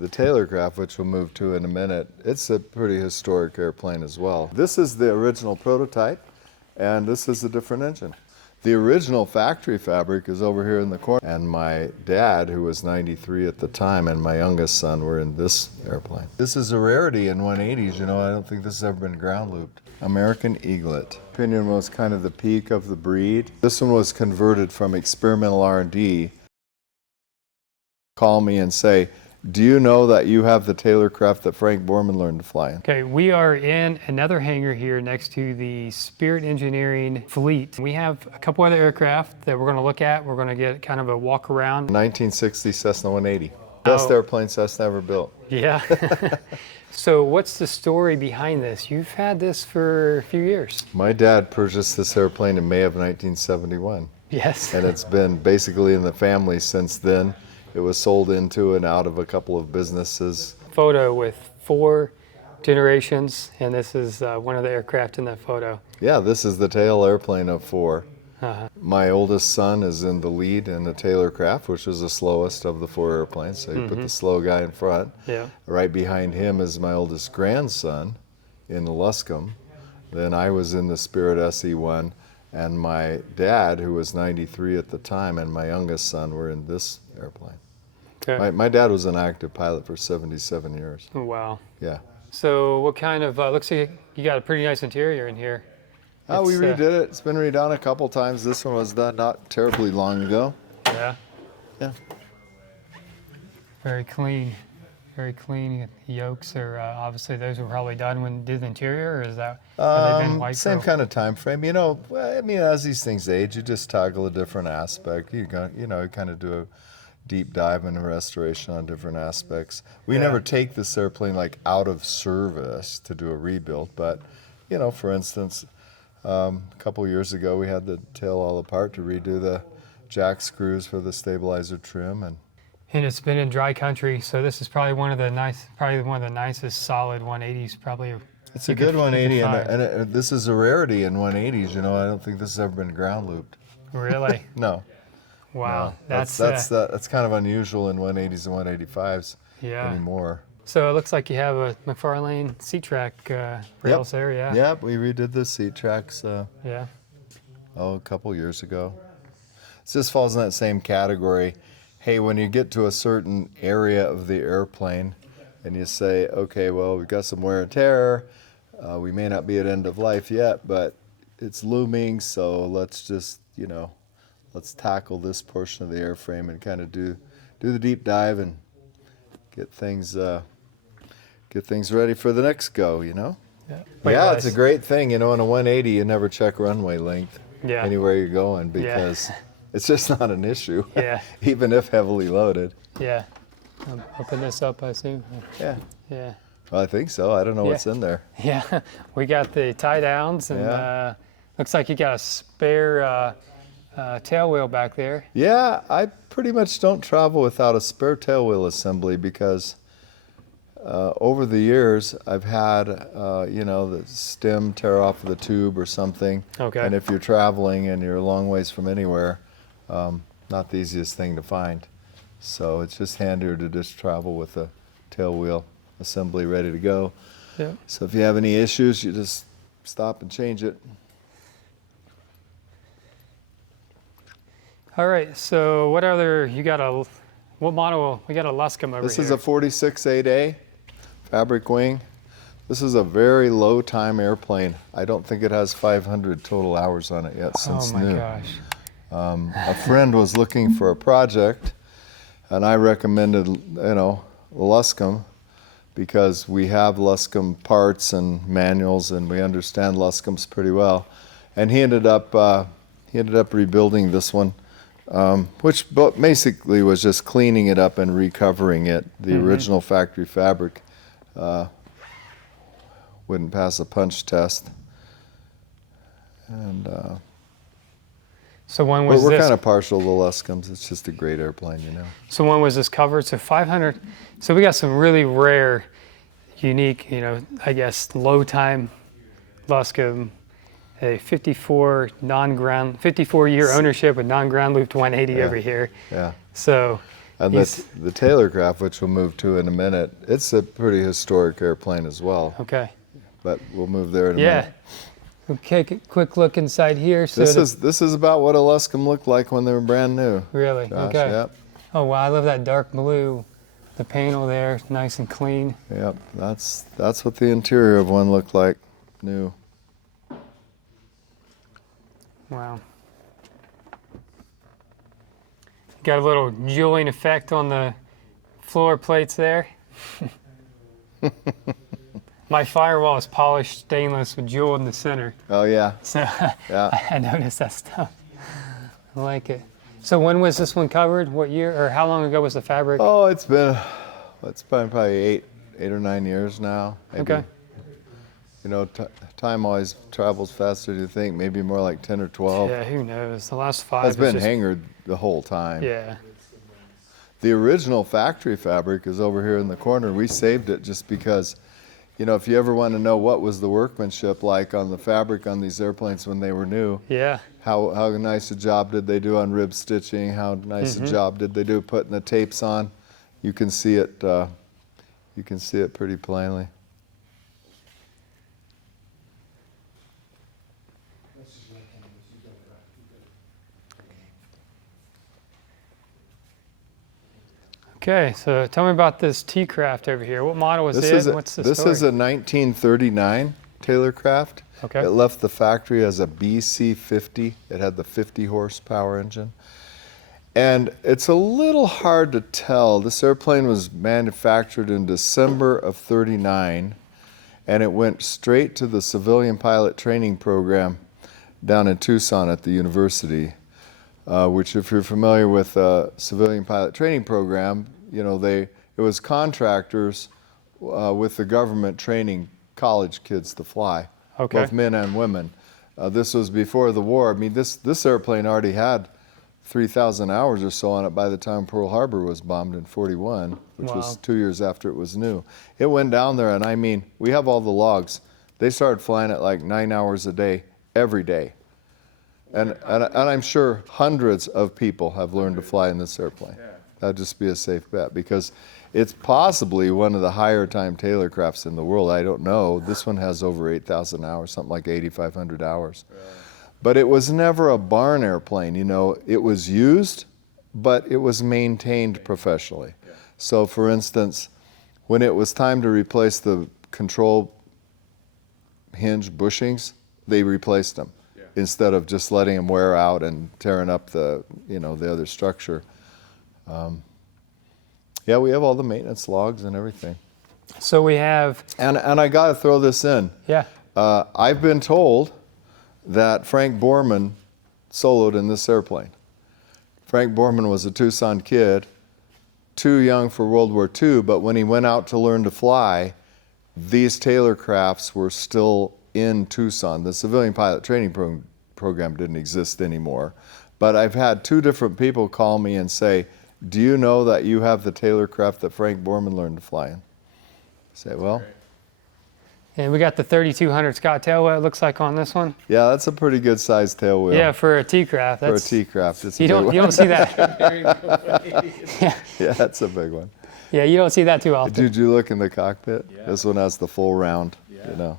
the Taylorcraft, which we'll move to in a minute, it's a pretty historic airplane as well. This is the original prototype, and this is a different engine. The original factory fabric is over here in the corner, and my dad, who was 93 at the time, and my youngest son were in this airplane. This is a rarity in 180s, you know, I don't think this has ever been ground looped. American Eagllet. Opinion was kind of the peak of the breed. This one was converted from experimental R&D. Call me and say, do you know that you have the Taylorcraft that Frank Borman learned to fly in? Okay, we are in another hangar here next to the Spirit Engineering fleet. We have a couple other aircraft that we're going to look at. We're going to get kind of a walk around. 1960 Cessna 180. Best airplane Cessna ever built. Yeah. So what's the story behind this? You've had this for a few years. My dad purchased this airplane in May of 1971. Yes. And it's been basically in the family since then. It was sold into and out of a couple of businesses. Photo with 4 generations, and this is one of the aircraft in that photo. Yeah, this is the tail airplane of 4. My oldest son is in the lead in the Taylorcraft, which is the slowest of the 4 airplanes. So you put the slow guy in front. Yeah. Right behind him is my oldest grandson in the Luscombe. Then I was in the Spirit SE1, and my dad, who was 93 at the time, and my youngest son were in this airplane. Okay. My dad was an active pilot for 77 years. Oh, wow. Yeah. So what kind of, looks like you got a pretty nice interior in here. Oh, we redid it. It's been redone a couple times. This one was done not terribly long ago. Yeah. Yeah. Very clean. Very clean. The yolks are, obviously those were probably done when you did the interior, or is that, have they been white? Same kind of time frame. You know, I mean, as these things age, you just toggle a different aspect. You kind of do a deep dive into restoration on different aspects. We never take this airplane like out of service to do a rebuild, but, you know, for instance, a couple years ago we had the tail all apart to redo the jack screws for the stabilizer trim, and it's been in dry country, so this is probably one of the nicest solid 180s. Probably. It's a good 180, and this is a rarity in 180s. You know, I don't think this has ever been ground looped. Really? No. Wow, no. That's kind of unusual in 180s and 185s anymore. So it looks like you have a McFarlane seat track rails there, yeah. Yep, we redid the seat tracks. A couple years ago. It just falls in that same category. Hey, when you get to a certain area of the airplane and you say, okay, well, we've got some wear and tear, we may not be at end of life yet, but it's looming, so let's just, you know, let's tackle this portion of the airframe and kind of do the deep dive and get things ready for the next go, you know? Yeah, it's a great thing. You know, on a 180, you never check runway length anywhere you're going because it's just not an issue, even if heavily loaded. Yeah. Open this up, I assume. Yeah. Yeah. Well, I think so. I don't know what's in there. Yeah. We got the tie downs, and looks like you got a spare tail wheel back there. Yeah, I pretty much don't travel without a spare tail wheel assembly because over the years I've had, you know, the stem tear off of the tube or something. Okay. And if you're traveling and you're a long ways from anywhere, not the easiest thing to find. So it's just handier to just travel with a tail wheel assembly ready to go. Yeah. So if you have any issues, you just stop and change it. All right, so what other, what model, we got a Luscombe over here. This is a 46-8A fabric wing. This is a very low time airplane. I don't think it has 500 total hours on it yet since new. Oh my gosh. A friend was looking for a project, and I recommended, you know, Luscombe because we have Luscombe parts and manuals, and we understand Luscombes pretty well. And he ended up rebuilding this one, which basically was just cleaning it up and recovering it. The original factory fabric wouldn't pass a punch test, and so when was we're this? kind of partial to Luscombes. It's just a great airplane, you know. So when was this covered? So 500. So we got some really rare, unique, you know, I guess low time Luscombe, a 54 year ownership with non-ground looped 180 over here. Yeah. So And He's- the Taylorcraft, which we'll move to in a minute, it's a pretty historic airplane as well. Okay. But we'll move there in a Yeah. minute. Okay, quick look inside here. So This is about what a Luscombe looked like when they were brand new. really Josh, okay. Yep. Oh wow, I love that dark blue. The panel there, nice and clean. Yep. That's what the interior of one looked like, new. Wow. Got a little jeweling effect on the floor plates there. My firewall is polished stainless with jewel in the center. Oh yeah. So Yeah. I noticed that stuff. I like it. So when was this one covered? What year or how long ago was the fabric? Oh, it's been probably 8 or 9 years now. Maybe. Okay. You know, time always travels faster than you think. Maybe more like 10 or 12. Yeah, who knows? The last 5 It's is been just, hangared the whole time. Yeah. The original factory fabric is over here in the corner. We saved it just because, you know, if you ever want to know what was the workmanship like on the fabric on these airplanes when they were new, Yeah. how nice a job did they do on rib stitching, how nice a job did they do putting the tapes on, you can see it pretty plainly. Okay, so tell me about this T-Craft over here. What model is This it? is a, What's the this story? is a 1939 Taylorcraft. Okay. It left the factory as a BC-50. It had the 50 horsepower engine. And it's a little hard to tell. This airplane was manufactured in December of 39, and it went straight to the civilian pilot training program down in Tucson at the university, which if you're familiar with the civilian pilot training program, you know, it was contractors with the government training college kids to fly, Okay. both men and women. This was before the war. I mean, this airplane already had 3,000 hours or so on it by the time Pearl Harbor was bombed in 41, which was Wow. 2 years after it was new. It went down there, and I mean, we have all the logs. They started flying it like 9 hours a day, every day. And I'm sure hundreds of people have learned to fly in this airplane. That'd just be a safe bet, because it's possibly one of the higher time Taylorcrafts in the world. I don't know. This one has over 8,000 hours, something like 8,500 hours. But it was never a barn airplane, you know. It was used, but it was maintained professionally. So for instance, when it was time to replace the control hinge bushings, they replaced them instead of just letting them wear out and tearing up the other structure. Yeah, we have all the maintenance logs and everything. So we have, And I got to throw this in. yeah. I've been told that Frank Borman soloed in this airplane. Frank Borman was a Tucson kid, too young for World War II, but when he went out to learn to fly, these Taylorcrafts were still in Tucson. The civilian pilot training program didn't exist anymore. But I've had 2 different people call me and say, do you know that you have the Taylorcraft that Frank Borman learned to fly in? I say, well, And we got the 3200 Scott tail wheel, it looks like on this one. yeah, that's a pretty good sized tail wheel. Yeah, for a T-Craft. For a That's, T-Craft, it's a you big don't one. you don't see that. Yeah, that's a big one. Yeah, you don't see that too often. Did you look in the cockpit? Yeah. This one has the full round, Yeah. you know,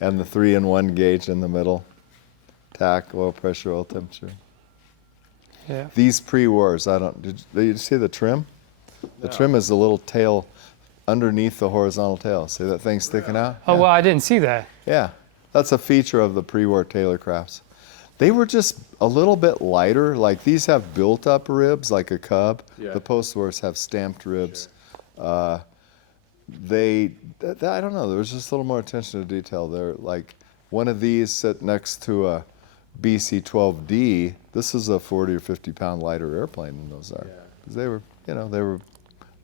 and the 3-in-1 gauge in the middle. TAC, oil pressure, oil temperature. Yeah. These pre-wars, did you see the trim? The No. trim is the little tail underneath the horizontal tail. See that thing sticking out? Oh Yeah. well, I didn't see that. Yeah, that's a feature of the pre-war Taylorcrafts. They were just a little bit lighter. Like these have built-up ribs, like a Cub. Yeah. The post-wars have stamped ribs. I don't know. There was just a little more attention to detail there. Like one of these sit next to a BC-12D. This is a 40 or 50-pound lighter airplane than those are. Yeah. 'Cause they were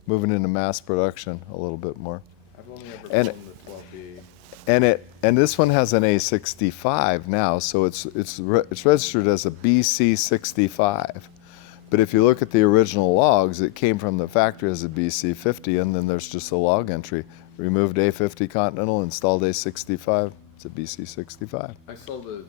moving into mass production a little bit more. I've only ever And- flown the 12B. And this one has an A65 now, so it's registered as a BC65. But if you look at the original logs, it came from the factory as a BC50, and then there's just a log entry: removed A50 Continental, installed A65. It's a BC65. I saw the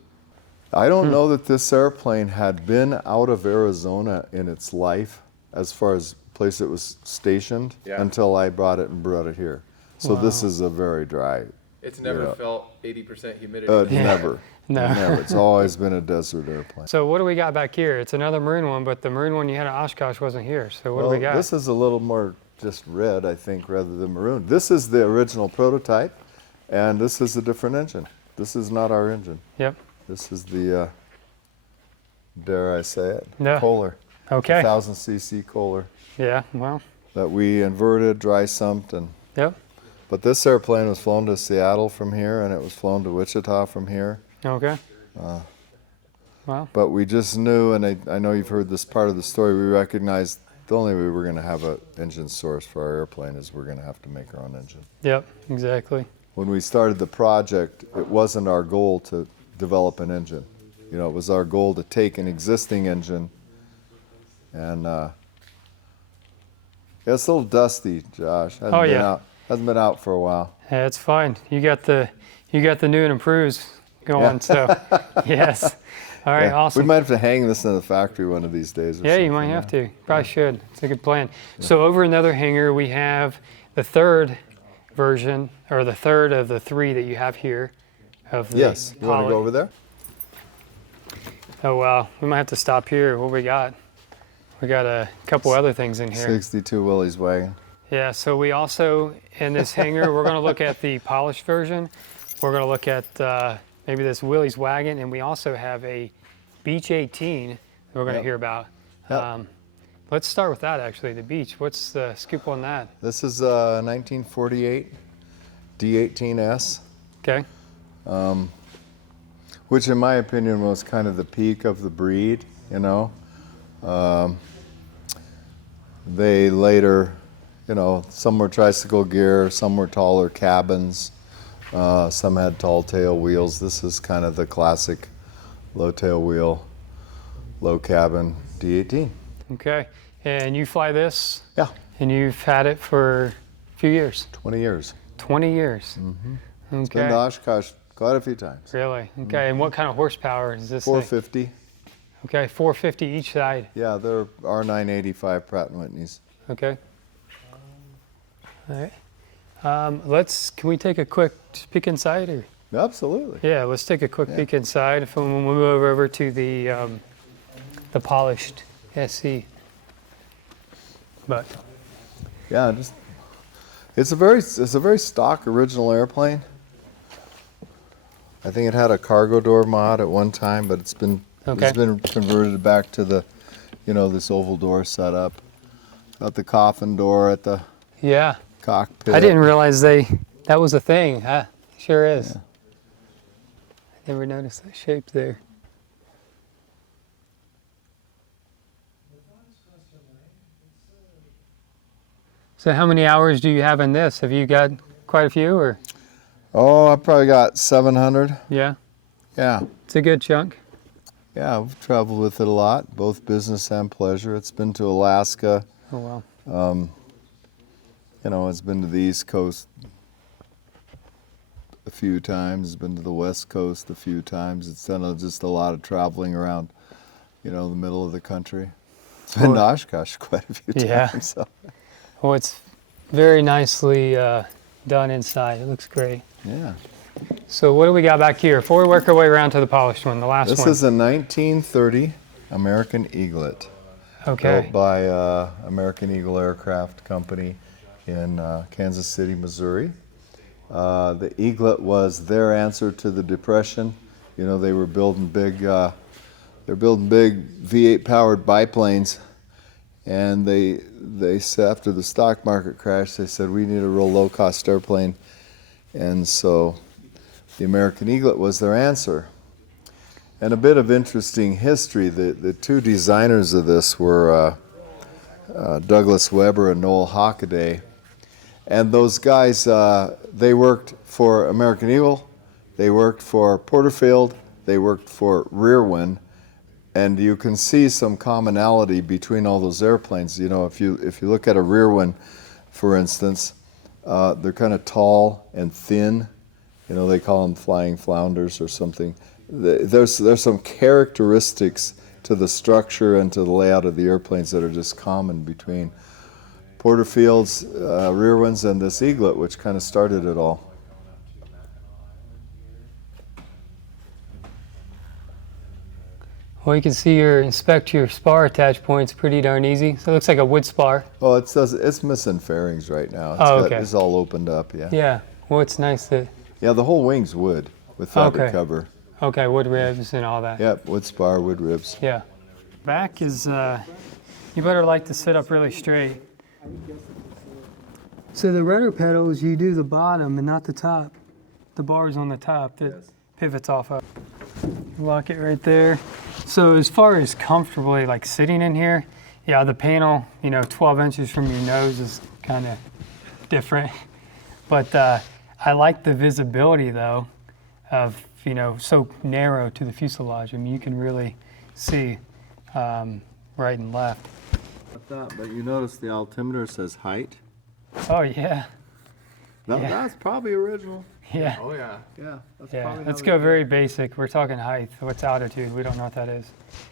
I don't know that this airplane had been out of Arizona in its life. as far as place it was stationed Yeah. until I brought it here. So this is a very dry. It's never Yeah. felt 80% humidity. Never. No. Never. It's always been a desert airplane. So what do we got back here? It's another maroon one, but the maroon one you had at Oshkosh wasn't here. So what do we got? This is a little more just red, I think, rather than maroon. This is the original prototype, and this is a different engine. This is not our engine. Yep. This is the, dare I say it, No. Kohler. Okay. 1,000cc Kohler Yeah. Well. that we inverted, dry sumped, and. Yep. But this airplane was flown to Seattle from here, and it was flown to Wichita from here. Okay. Wow. But we just knew, and I know you've heard this part of the story, we recognized the only way we were going to have an engine source for our airplane is we're going to have to make our own engine. Yep. Exactly. When we started the project, it wasn't our goal to develop an engine. You know, it was our goal to take an existing engine and it's a little dusty, Josh. Hasn't been out for a while. Yeah, it's fine. You got the new and improves going. So yes. All right. Yeah, Awesome. we might have to hang this in the factory one of these days. Or Yeah, you something, might have to. Probably should. It's a good plan. So over another hangar, we have the third version, or the third of the three that you have here. Of the Yes. You want to Poly. go over there? Oh wow, we might have to stop here. What we got? We got a couple other things in here. 62 Willys wagon. Yeah. So we also in this hangar, we're going to look at the polished version. We're going to look at maybe this Willys wagon, and we also have a Beech 18 that we're going to hear about. Yep. Let's start with that actually. The Beech. What's the scoop on that? This is a 1948 D18S, Okay. which in my opinion was kind of the peak of the breed, you know. They later, you know, some were tricycle gear, some were taller cabins, some had tall tail wheels. This is kind of the classic low tail wheel, low cabin D18. Okay. And you fly this, Yeah, and you've had it for a few years. 20 years. 20 years. Been to Okay. Oshkosh quite a few times. Really? Okay. And what kind of horsepower is this thing? 450. Okay. 450 each side. Yeah, they're R985 Pratt & Whitneys. Okay. All right. Can we take a quick peek inside? Or? Absolutely. Yeah, let's take a quick peek inside. If we move over to the polished SE. But Yeah, just it's a very stock original airplane. I think it had a cargo door mod at one time, but it's been converted back to the, you know, this oval door setup. Got the coffin door at the yeah, cockpit. I didn't realize that was a thing. Huh? Sure is. Yeah. I never noticed that shape there. So how many hours do you have in this? Have you got quite a few, or? Oh, I probably got 700. Yeah, Yeah. it's a good chunk. Yeah, we've traveled with it a lot, both business and pleasure. It's been to Alaska. Oh wow. You know, it's been to the East Coast a few times. It's been to the West Coast a few times. It's done just a lot of traveling around, you know, the middle of the country. It's been to Oshkosh quite a few Yeah. times. So. Well, it's very nicely done inside. It looks great. Yeah. So what do we got back here? Before we work our way around to the polished one, the last This one. is a 1930 American Eagllet. Okay. Built by American Eagle Aircraft Company in Kansas City, Missouri. The Eagllet was their answer to the Depression. You know, they were building big V8 powered biplanes, and they said after the stock market crash, they said we need a real low cost airplane, and so the American Eagllet was their answer. And a bit of interesting history, the two designers of this were Douglas Weber and Noel Hockaday. And those guys, they worked for American Eagle, they worked for Porterfield, they worked for Rearwind, and you can see some commonality between all those airplanes. You know, if you look at a Rearwind, for instance, they're kind of tall and thin. You know, they call them flying flounders or something. There's some characteristics to the structure and to the layout of the airplanes that are just common between Porterfield's rear ones and this Eagllet, which kind of started it all. Well, you can see inspect your spar attach points pretty darn easy. So it looks like a wood spar. Oh, it's missing fairings right now. Okay. It's all opened up, yeah. Yeah. Well, it's nice that. Yeah, the whole wing's wood with fabric Okay. cover. Okay, wood ribs and all that. Yep, wood spar, wood ribs. Yeah. Back is, you better like to sit up really straight. So the rudder pedals, you do the bottom and not the top. The bar's on the top that pivots off of. Lock it right there. So as far as comfortably like sitting in here, yeah, the panel, 12 inches from your nose is kind of different. But I like the visibility though of, so narrow to the fuselage. I mean, you can really see right and left. But you notice the altimeter says height? Oh yeah, No, Yeah. that's probably original. yeah. Oh yeah. Yeah, that's Yeah, probably let's how go very basic. We're talking height. What's altitude? We don't know what that is.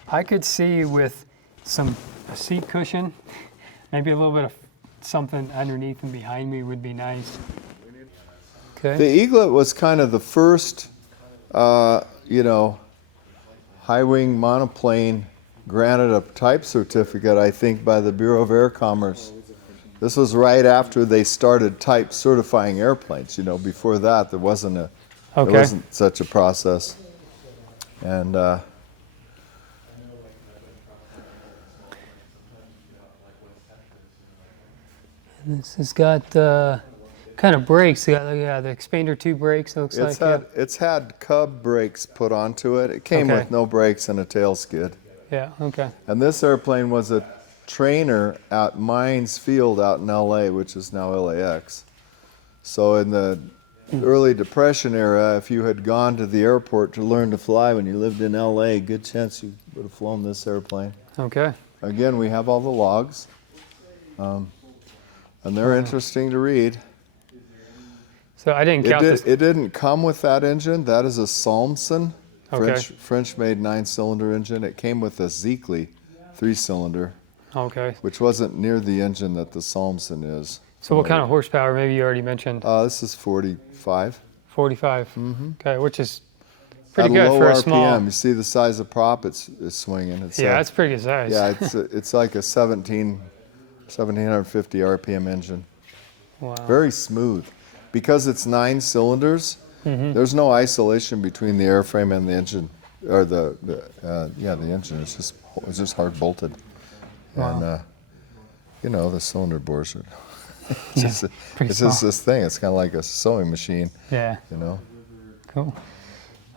I could see with a seat cushion, maybe a little bit of something underneath and behind me would be nice. Okay. The Eagllet was kind of the first, high wing monoplane granted a type certificate, I think, by the Bureau of Air Commerce. This was right after they started type certifying airplanes. Before that, there wasn't such a process. And This has got kind of brakes. It's got the expander 2 brakes. It looks like. it's had Cub brakes put onto it. It came Okay. with no brakes and a tail skid. Yeah. Okay. And this airplane was a trainer at Mines Field out in LA, which is now LAX. So in the early Depression era, if you had gone to the airport to learn to fly when you lived in LA, good chance you would have flown this airplane. Okay. Again, we have all the logs, and they're interesting to read. So I didn't count this. It didn't come with that engine. That is a Salmson, Okay. French-made 9-cylinder engine. It came with a Eagllet 3-cylinder, Okay. which wasn't near the engine that the Salmson is. So what kind of horsepower? Maybe you already mentioned. This is 45. 45. Okay, which is At pretty a good low for a RPM, small. you see the size of prop it's swinging. It's Yeah, that's pretty good size. yeah, it's like a 1750 RPM engine. Wow. Very smooth. Because it's 9 cylinders, there's no isolation between the airframe and the engine, or the engine. It's just hard bolted. Wow. And the cylinder bores are. Yeah, It's pretty just small. this thing. It's kind of like a sewing machine. Yeah. Cool.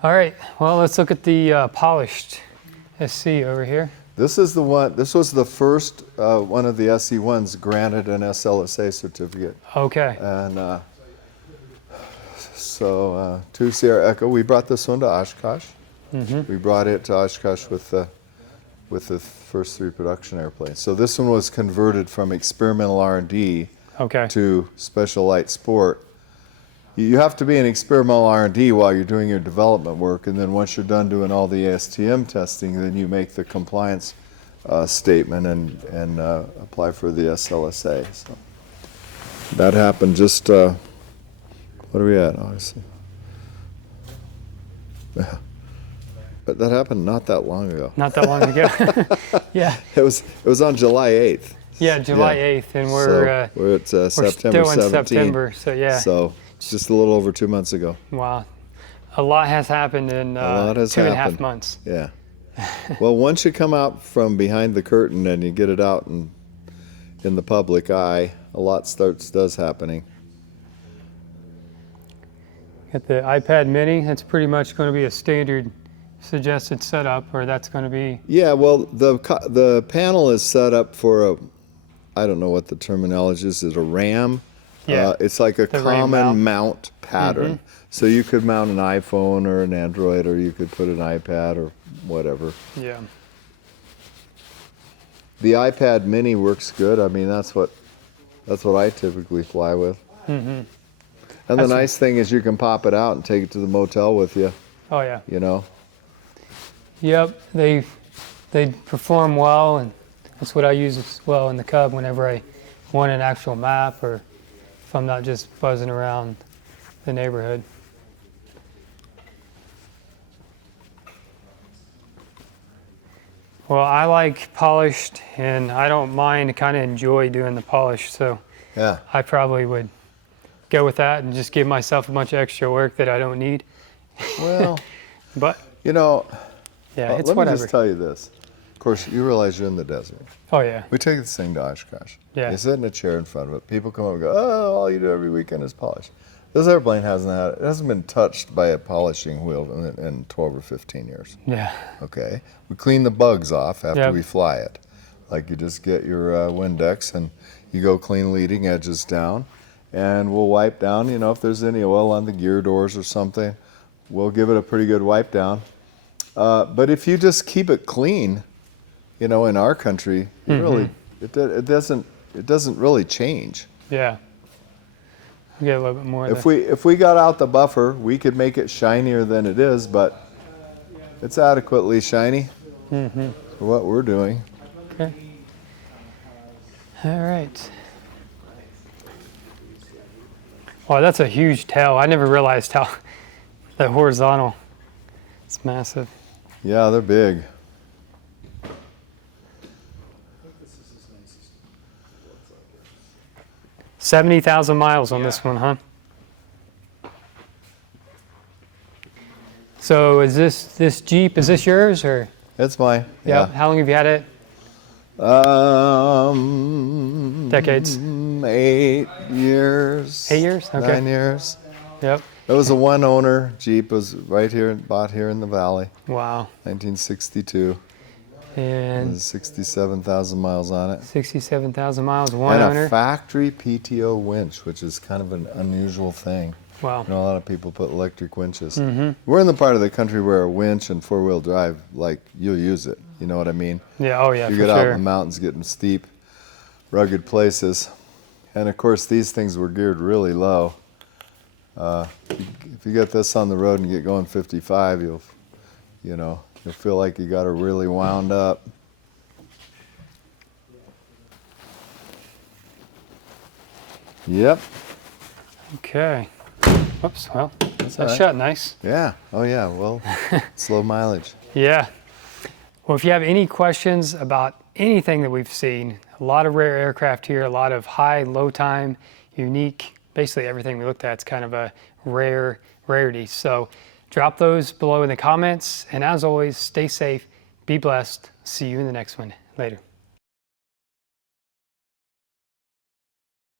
All right. Well, let's look at the polished SC over here. This is the one. This was the first one of the SE1s granted an SLSA certificate. Okay. And so 2 Sierra Echo. We brought this one to Oshkosh. We brought it to Oshkosh with the first 3 production airplanes. So this one was converted from experimental R&D Okay. to special light sport. You have to be in experimental R&D while you're doing your development work, and then once you're done doing all the ASTM testing, then you make the compliance statement and apply for the SLSA. So that happened just, what are we at? Obviously. But that happened not that long ago. Not that long ago. Yeah. It was on July 8th. Yeah, July 8th, and we're at we're September still in 17th. September. So yeah. So it's just a little over 2 months ago. Wow. A lot has happened in lot has 2.5 happened. months. Yeah. Well, once you come out from behind the curtain and you get it out in the public eye, a lot does happening. Got the iPad Mini. That's pretty much going to be a standard suggested setup, or that's going to be. Yeah. Well, the panel is set up for I don't know what the terminology is. Is a RAM? Yeah. It's like a The RAM common mount. mount pattern. So you could mount an iPhone or an Android, or you could put an iPad or whatever. Yeah. The iPad Mini works good. I mean, that's what I typically fly with. And the nice thing is you can pop it out and take it to the motel with you. Oh yeah. You know. Yep. They they perform well, and that's what I use as well in the Cub whenever I want an actual map, or if I'm not just buzzing around the neighborhood. Well, I like polished, and I don't mind, kind of enjoy doing the polish, so Yeah. I probably would go with that and just give myself a bunch of extra work that I don't need. Well, But you know, yeah, it's let me whatever. just tell you this. Of course, you realize you're in the desert. Oh yeah, We take this thing to Oshkosh. Yeah. You sit in a chair in front of it. People come up and go, oh, all you do every weekend is polish. This airplane it hasn't been touched by a polishing wheel in 12 or 15 years. yeah, Okay. We clean the bugs off after Yep. we fly it. Like you just get your Windex and you go clean leading edges down, and we'll wipe down, you know, if there's any oil on the gear doors or something, we'll give it a pretty good wipe down. But if you just keep it clean, you know, in our country, you really, it doesn't really change. yeah. We get a little bit more. If we got out the buffer, we could make it shinier than it is, but it's adequately shiny for what we're doing. Okay. All right. Wow, that's a huge tail. I never realized how that horizontal. It's massive. Yeah, they're big. 70,000 miles on this one, huh? So is this Jeep, is this yours, or? It's mine. Yeah. How long have you had it? Decades. 8 years. 8 years? Okay. 9 years. Yep. It was a one owner Jeep, was right here, bought here in the valley, Wow. 1962. And There's 67,000 miles on it. 67,000 miles, one And owner. a factory PTO winch, which is kind of an unusual thing. Wow. You know, a lot of people put electric winches. We're in the part of the country where a winch and four-wheel drive, like, you'll use it. You know what I mean? Yeah, oh yeah, You for get out in sure. the mountains, getting steep, rugged places. And of course, these things were geared really low. If you get this on the road and get going 55, you'll feel like you got her really wound up. Yep. Okay. Oops, well, all that right. shot nice. Yeah. Oh, yeah. Well, it's low mileage. Yeah. Well, if you have any questions about anything that we've seen, a lot of rare aircraft here, a lot of high, low time, unique, basically everything we looked at is kind of a rarity. So drop those below in the comments. And as always, stay safe, be blessed. See you in the next one. Later.